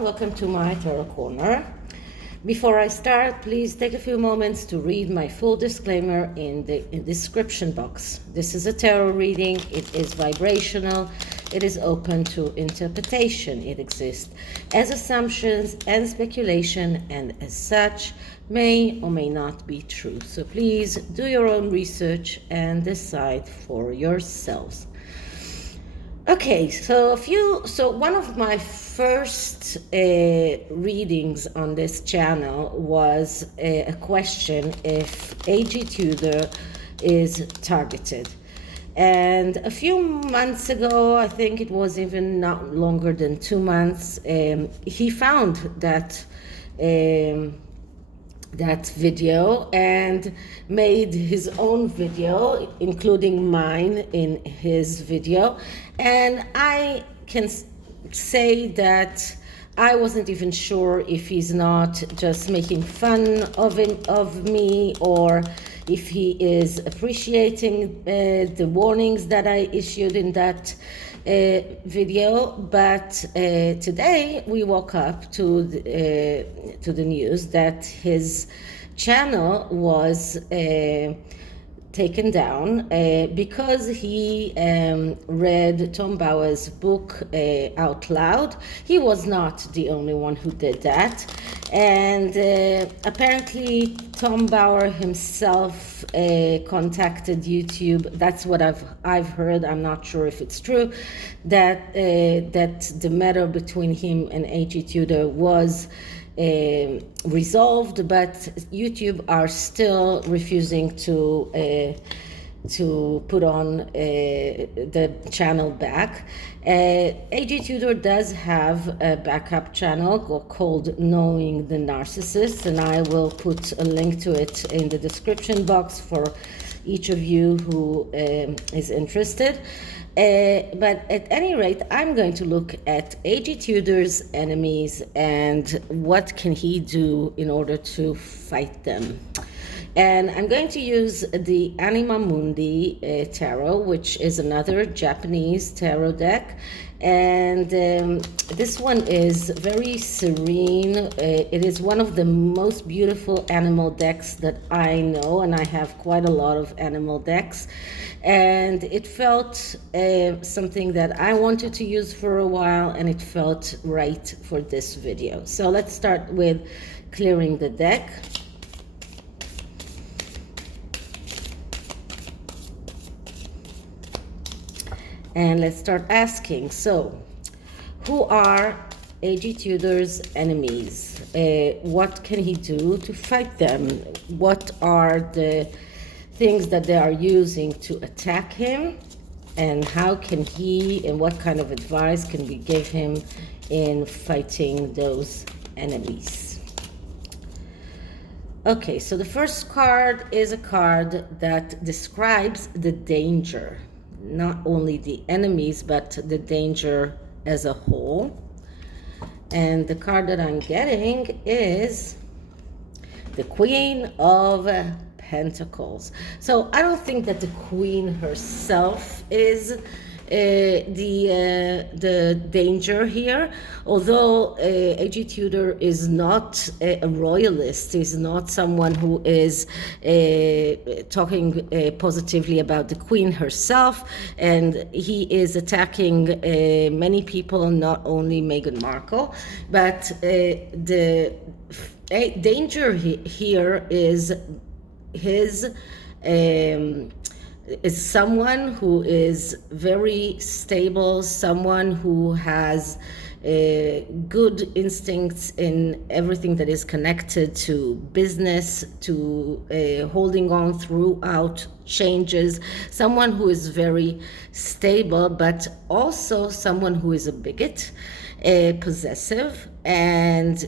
everyone, welcome to my Tarot Corner. Before I start, please take a few moments to read my full disclaimer in the description box. This is a tarot reading, it is vibrational, it is open to interpretation. It exists as assumptions and speculation, and as such may or may not be true. So please do your own research and decide for yourselves. Okay, so one of my first readings on this channel was a question if HG Tudor is targeted. And a few months ago, I think it was even not longer than 2 months, he found that video and made his own video, including mine in his video. And I can say that I wasn't even sure if he's not just making fun of me, or if he is appreciating the warnings that I issued in that video. But today we woke up to the news that his channel was taken down because he read Tom Bauer's book out loud. He was not the only one who did that, and apparently Tom Bauer himself contacted YouTube. That's what I've heard. I'm not sure if it's true that the matter between him and HG Tudor was resolved, but YouTube are still refusing to put on the channel back. HG Tudor does have a backup channel called Knowing the Narcissist, and I will put a link to it in the description box for each of you who is interested. But at any rate, I'm going to look at HG Tudor's enemies and what can he do in order to fight them. And I'm going to use the ANIMA MUNDI tarot, which is another Japanese tarot deck. And this one is very serene. It is one of the most beautiful animal decks that I know, and I have quite a lot of animal decks. And it felt something that I wanted to use for a while, and it felt right for this video. So let's start with clearing the deck. And let's start asking, so who are HG Tudor's enemies? What can he do to fight them? What are the things that they are using to attack him? And how can he, and what kind of advice can we give him in fighting those enemies? Okay, so the first card is a card that describes the danger. Not only the enemies, but the danger as a whole. And the card that I'm getting is the Queen of Pentacles. So I don't think that the Queen herself is the danger here, although HG Tudor is not a royalist, is not someone who is talking positively about the Queen herself, and he is attacking many people, not only Meghan Markle, but the danger here is his is someone who is very stable, someone who has good instincts in everything that is connected to business, to holding on throughout changes, someone who is very stable, but also someone who is a bigot, possessive, and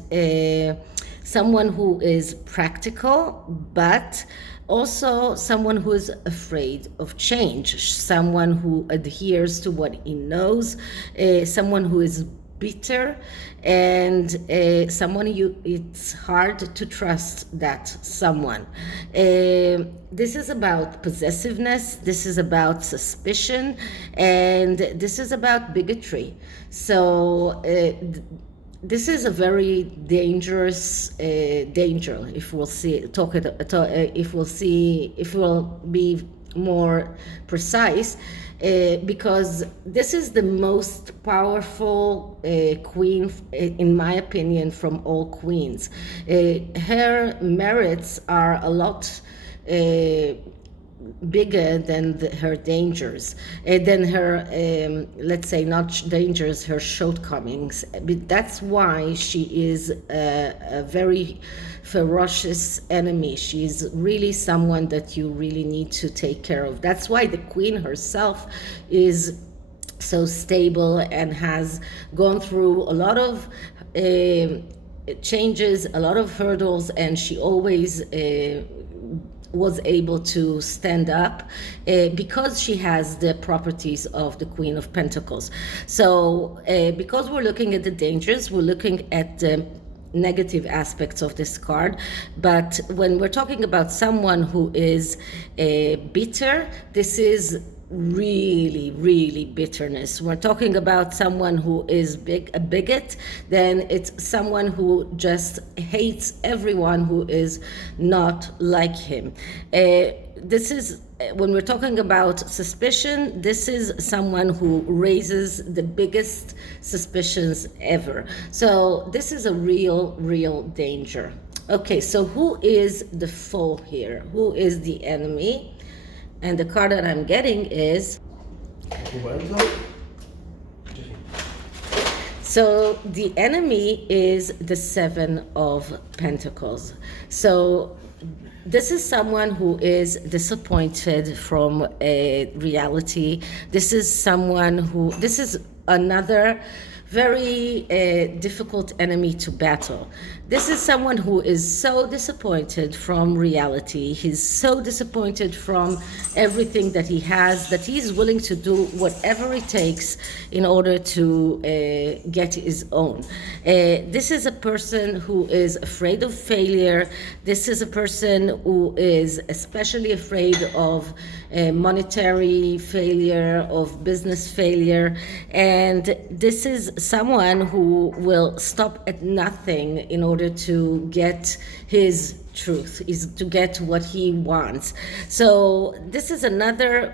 someone who is practical, but also someone who is afraid of change, someone who adheres to what he knows, someone who is bitter, and someone it's hard to trust that someone. This is about possessiveness, this is about suspicion, and this is about bigotry. So this is a very dangerous danger. If we'll see, if we'll be more precise, because this is the most powerful queen, in my opinion, from all queens. Her merits are a lot bigger than her dangers, than her, let's say, not dangers, her shortcomings. But that's why she is a very ferocious enemy. She's really someone that you really need to take care of. That's why the queen herself is so stable and has gone through a lot of changes, a lot of hurdles, and she always was able to stand up because she has the properties of the Queen of Pentacles. So because we're looking at the dangers, we're looking at the negative aspects of this card. But when we're talking about someone who is bitter, this is really bitterness. We're talking about someone who is a bigot, then it's someone who just hates everyone who is not like him. This is, when we're talking about suspicion, this is someone who raises the biggest suspicions ever. So this is a real danger. Okay, so who is the foe here? Who is the enemy? And the card that I'm getting is, so the enemy is the Seven of Pentacles. So this is someone who is disappointed from a reality. This is someone who, this is another very difficult enemy to battle. This is someone who is so disappointed from reality. He's so disappointed from everything that he has, that he's willing to do whatever it takes in order to get his own. This is a person who is afraid of failure. This is a person who is especially afraid of monetary failure, of business failure. And this is someone who will stop at nothing in order to get his truth, is to get what he wants. So this is another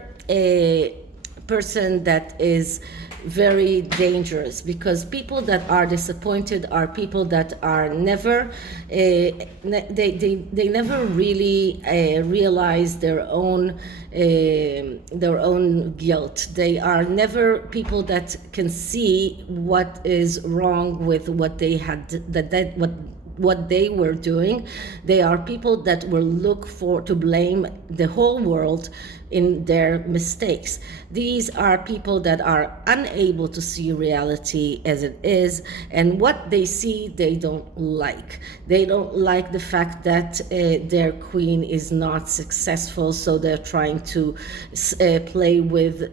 person that is very dangerous, because people that are disappointed are people that are never they never really realize their own guilt. They are never people that can see what is wrong with what they had, what they were doing. They are people that will look to blame the whole world in their mistakes. These are people that are unable to see reality as it is, and what they see they don't like. They don't like the fact that their queen is not successful, so they're trying to play with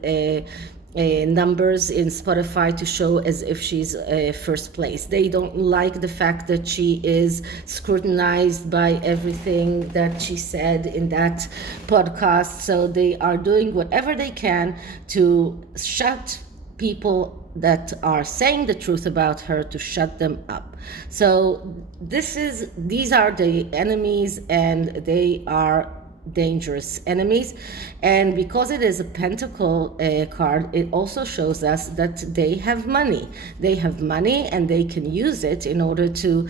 numbers in Spotify to show as if she's first place. They don't like the fact that she is scrutinized by everything that she said in that podcast. So they are doing whatever they can to shut people that are saying the truth about her, to shut them up. So these are the enemies, and they are dangerous enemies. And because it is a pentacle card, it also shows us that they have money. They have money, and they can use it in order to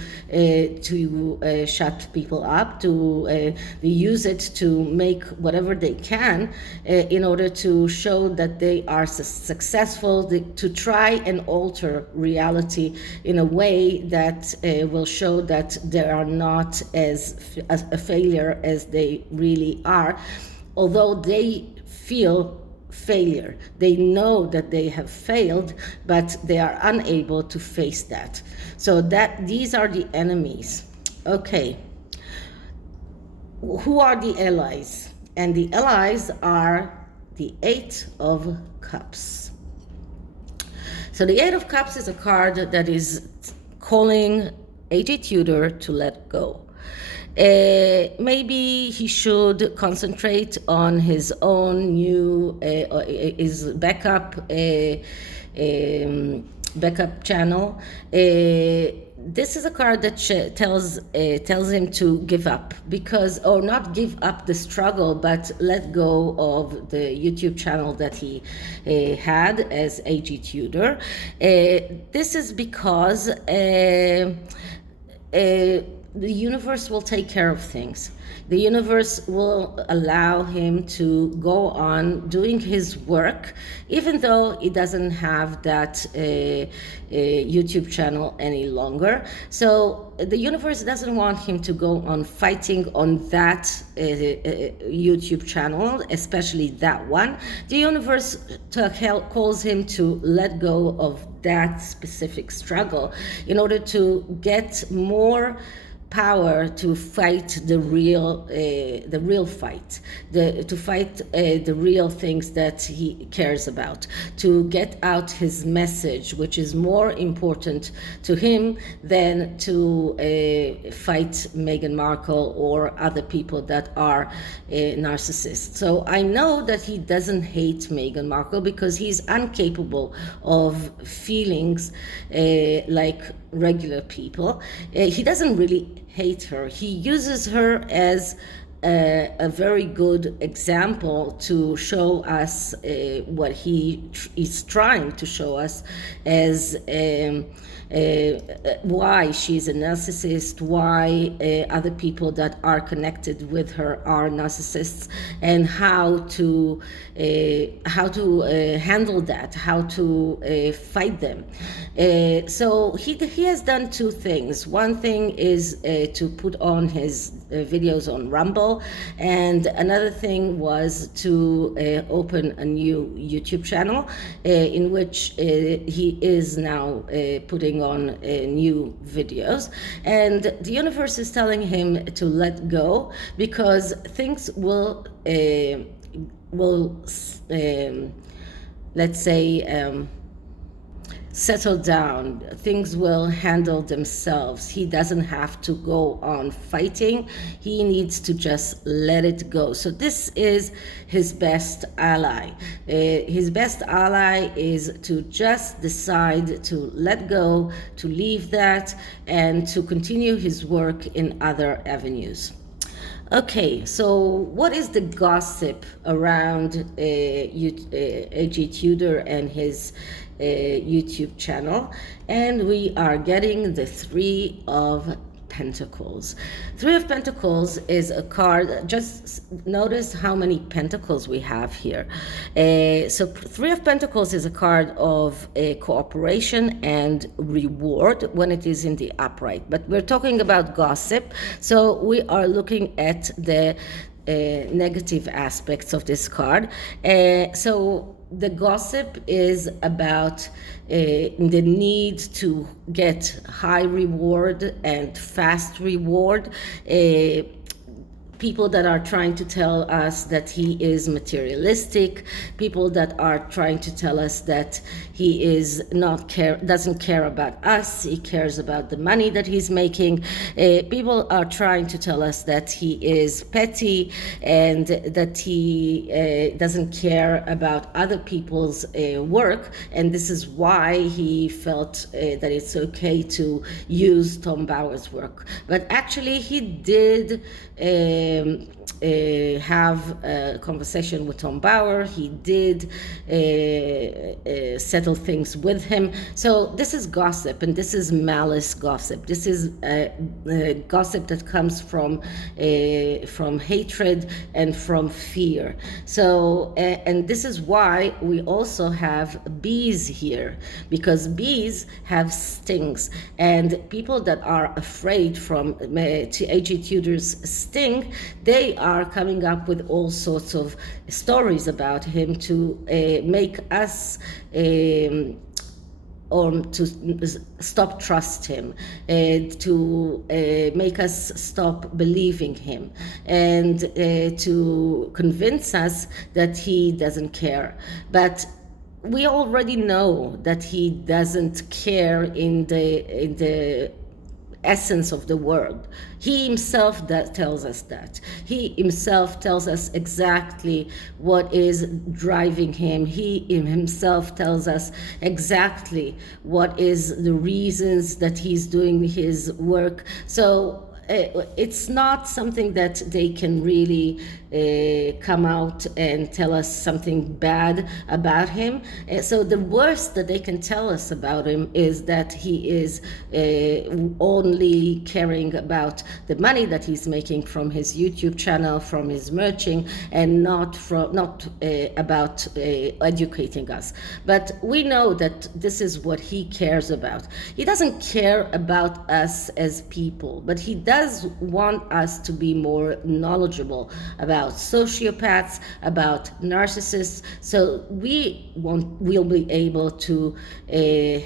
shut people up, they use it to make whatever they can in order to show that they are successful, to try and alter reality in a way that will show that they are not as a failure as they really are. Although they feel failure, they know that they have failed, but they are unable to face that. So these are the enemies. Okay, who are the allies? And the allies are the Eight of Cups. So the Eight of Cups is a card that is calling HG Tudor to let go. Maybe he should concentrate on his own new, his backup backup channel. This is a card that tells him to give up, because, or not give up the struggle, but let go of the YouTube channel that he had as HG Tudor. This is because the universe will take care of things. The universe will allow him to go on doing his work, even though he doesn't have that YouTube channel any longer. So the universe doesn't want him to go on fighting on that YouTube channel, especially that one. The universe calls him to let go of that specific struggle in order to get more power to fight the real fight, to fight the real things that he cares about, to get out his message, which is more important to him than to fight Meghan Markle or other people that are narcissists. So I know that he doesn't hate Meghan Markle because he's incapable of feelings like regular people. He doesn't really hate her. He uses her as a very good example to show us what he is trying to show us as why she's a narcissist, why other people that are connected with her are narcissists, and how to handle that, how to fight them. So he has done two things. One thing is to put on his videos on Rumble, and another thing was to open a new YouTube channel in which he is now putting on new videos, and the universe is telling him to let go because things will let's say settle down. Things will handle themselves. He doesn't have to go on fighting. He needs to just let it go. So this is his best ally. His best ally is to just decide to let go, to leave that, and to continue his work in other avenues. Okay, so what is the gossip around HG Tudor and his YouTube channel? And we are getting the Three of Pentacles. Three of Pentacles is a card. Just notice how many pentacles we have here. So Three of Pentacles is a card of cooperation and reward when it is in the upright. But we're talking about gossip, so we are looking at the negative aspects of this card. So the gossip is about the need to get high reward and fast reward. People that are trying to tell us that he is materialistic, people that are trying to tell us that he is doesn't care about us, he cares about the money that he's making. People are trying to tell us that he is petty and that he doesn't care about other people's work, and this is why he felt that it's okay to use Tom Bauer's work. But actually he did have a conversation with Tom Bauer. He did settle things with him. So this is gossip, and this is malice gossip. This is gossip that comes from hatred and from fear. So and this is why we also have bees here, because bees have stings, and people that are afraid from HG Tudor's sting, they are coming up with all sorts of stories about him to make us or to stop trust him, to make us stop believing him, and to convince us that he doesn't care. But we already know that he doesn't care in the essence of the world. He himself tells us that. He himself tells us exactly what is driving him. He himself tells us exactly what is the reasons that he's doing his work. So it's not something that they can really come out and tell us something bad about him. So the worst that they can tell us about him is that he is only caring about the money that he's making from his YouTube channel, from his merching, and not about educating us. But we know that this is what he cares about. He doesn't care about us as people, but he does want us to be more knowledgeable about sociopaths, about narcissists, so we'll be able to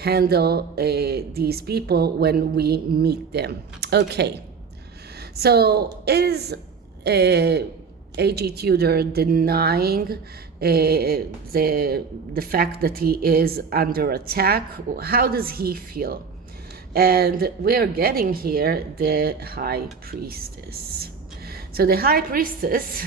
handle these people when we meet them. Okay, so is HG Tudor denying the fact that he is under attack? How does he feel? And we're getting here the High Priestess. So the High Priestess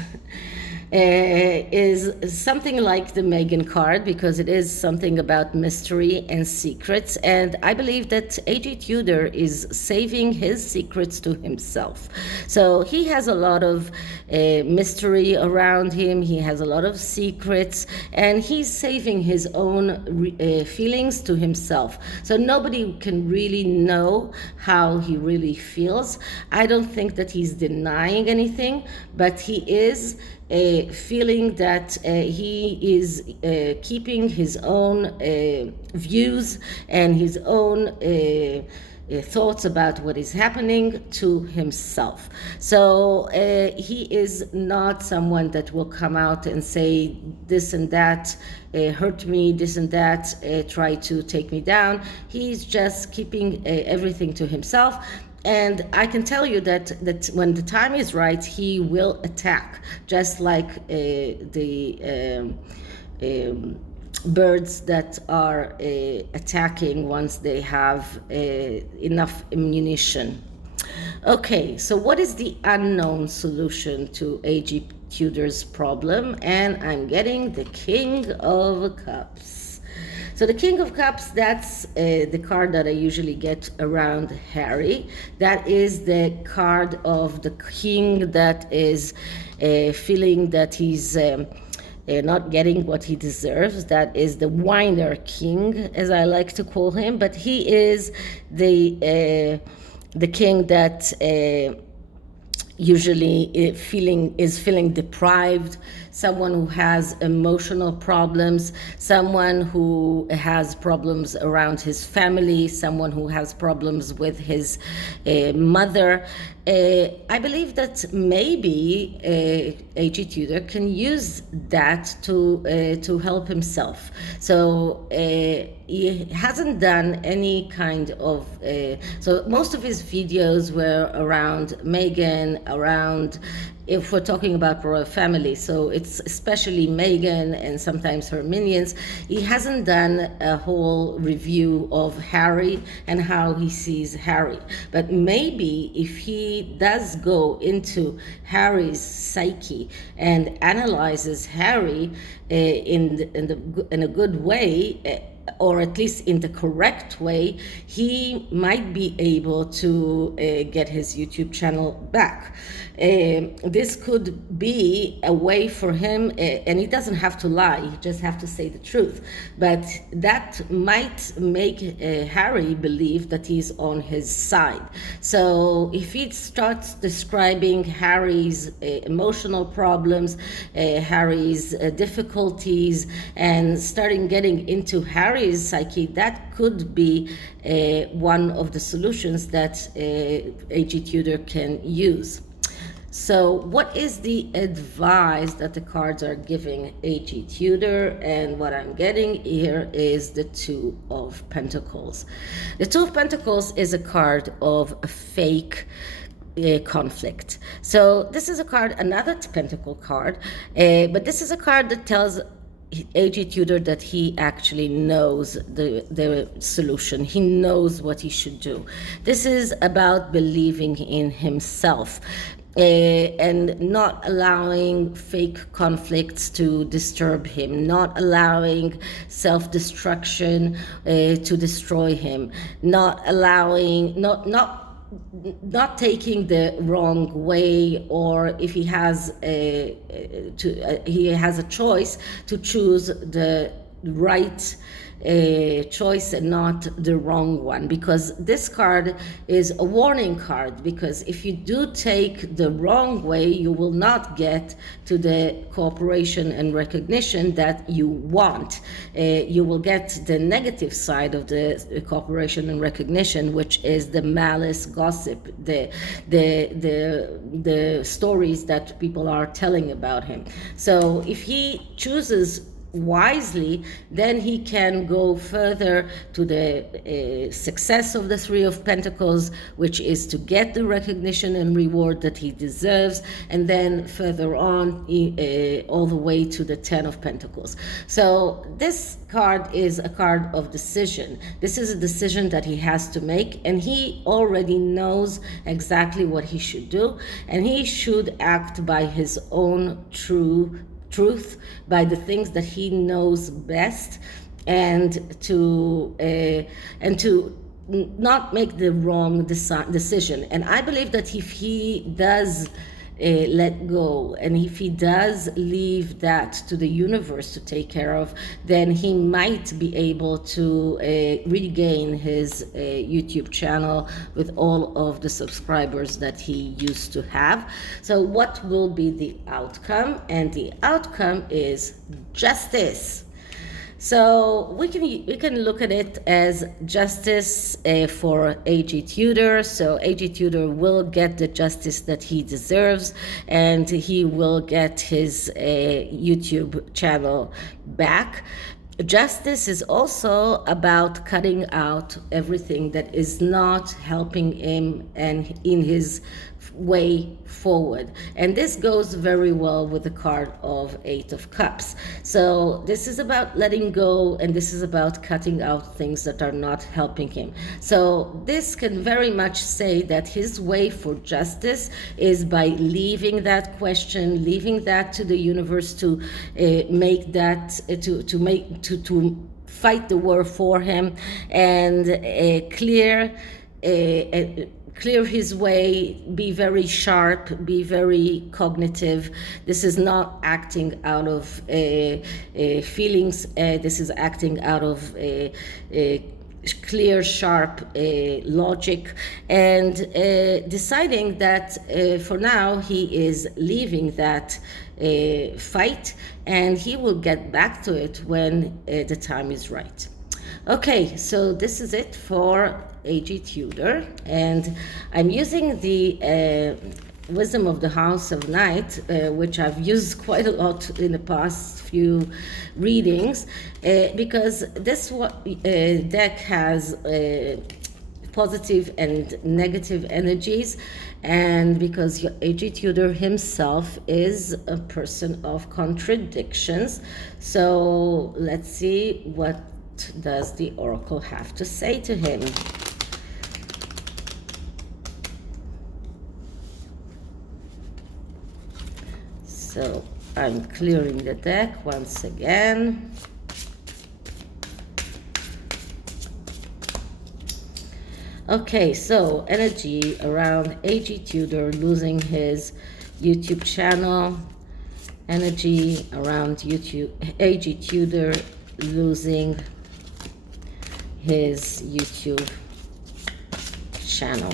is something like the Meghan card, because it is something about mystery and secrets, and I believe that HG Tudor is saving his secrets to himself. So he has a lot of mystery around him, he has a lot of secrets, and he's saving his own feelings to himself. So nobody can really know how he really feels. I don't think that he's denying anything, but he is feeling that he is keeping his own views and his own thoughts about what is happening to himself. So he is not someone that will come out and say this and that hurt me, this and that try to take me down. He's just keeping everything to himself. And I can tell you that when the time is right, he will attack, just like the birds that are attacking once they have enough ammunition. Okay, so what is the unknown solution to HG Tudor's problem? And I'm getting the King of Cups. So the King of Cups, that's the card that I usually get around Harry. That is the card of the king that is feeling that he's not getting what he deserves. That is the whiner king, as I like to call him. But he is the king that usually feeling deprived, someone who has emotional problems, someone who has problems around his family, someone who has problems with his mother. I believe that maybe HG Tudor can use that to help himself. So he hasn't done any kind of so most of his videos were around Meghan, around, if we're talking about royal family, so it's especially Meghan and sometimes her minions. He hasn't done a whole review of Harry and how he sees Harry. But maybe if he does go into Harry's psyche and analyzes Harry in a good way, or at least in the correct way, he might be able to get his YouTube channel back. This could be a way for him, and he doesn't have to lie, he just have to say the truth. But that might make Harry believe that he's on his side. So if he starts describing Harry's emotional problems, Harry's difficulties, and starting getting into Harry's psyche, that could be one of the solutions that HG Tudor can use. So what is the advice that the cards are giving HG Tudor? And what I'm getting here is the Two of Pentacles. The Two of Pentacles is a card of a fake conflict. So this is a card, another Pentacle card, but this is a card that tells AG Tudor that he actually knows the solution. He knows what he should do. This is about believing in himself. And not allowing fake conflicts to disturb him, not allowing self-destruction to destroy him, not allowing, not taking the wrong way, or if he has he has a choice to choose the right choice and not the wrong one, because this card is a warning card, because if you do take the wrong way, you will not get to the cooperation and recognition that you want. You will get the negative side of the cooperation and recognition, which is the malice, gossip, the stories that people are telling about him. So if he chooses wisely, then he can go further to the success of the Three of Pentacles, which is to get the recognition and reward that he deserves, and then further on all the way to the Ten of Pentacles. So this card is a card of decision. This is a decision that he has to make, and he already knows exactly what he should do, and he should act by his own truth, by the things that he knows best, and to not make the wrong decision. And I believe that if he does let go, and if he does leave that to the universe to take care of, then he might be able to regain his YouTube channel with all of the subscribers that he used to have. So what will be the outcome? And the outcome is justice. So we can look at it as justice for AG Tudor. So AG Tudor will get the justice that he deserves, and he will get his YouTube channel back. Justice is also about cutting out everything that is not helping him and in his way forward. And this goes very well with the card of Eight of Cups. So this is about letting go, and this is about cutting out things that are not helping him. So this can very much say that his way for justice is by leaving that question, leaving that to the universe to make that to fight the war for him, and clear his way, be very sharp, be very cognitive. This is not acting out of feelings. This is acting out of clear, sharp logic, and deciding that for now he is leaving that fight, and he will get back to it when the time is right. Okay, so this is it for AG Tudor, and I'm using the Wisdom of the House of Night, which I've used quite a lot in the past few readings, because this deck has positive and negative energies, and because AG Tudor himself is a person of contradictions. So let's see, what does the Oracle have to say to him? So I'm clearing the deck once again. Okay, so energy around AG Tudor losing his YouTube channel. Energy around AG Tudor losing his YouTube channel.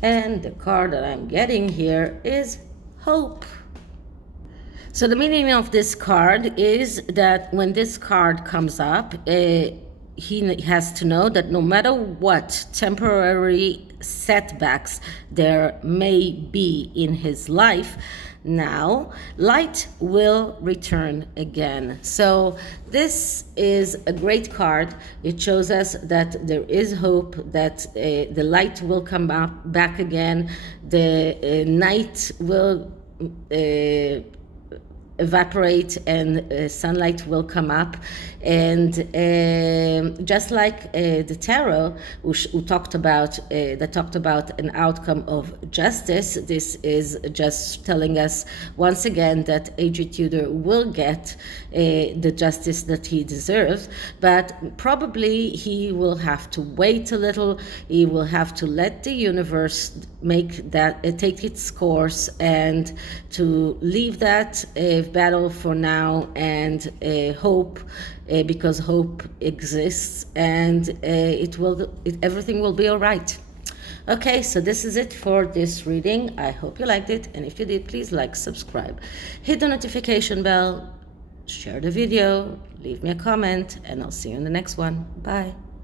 And the card that I'm getting here is hope. So the meaning of this card is that when this card comes up, he has to know that no matter what temporary setbacks there may be in his life, now light will return again. So this is a great card. It shows us that there is hope, that the light will come back again, the night will evaporate and sunlight will come up. And just like the tarot who talked about that talked about an outcome of justice, this is just telling us once again that HG Tudor will get the justice that he deserves, but probably he will have to wait a little. He will have to let the universe make that take its course and to leave that battle for now and hope, because hope exists, and everything will be all right. Okay, so this is it for this reading. I hope you liked it, and if you did, please like, subscribe, hit the notification bell, share the video, leave me a comment, and I'll see you in the next one. Bye.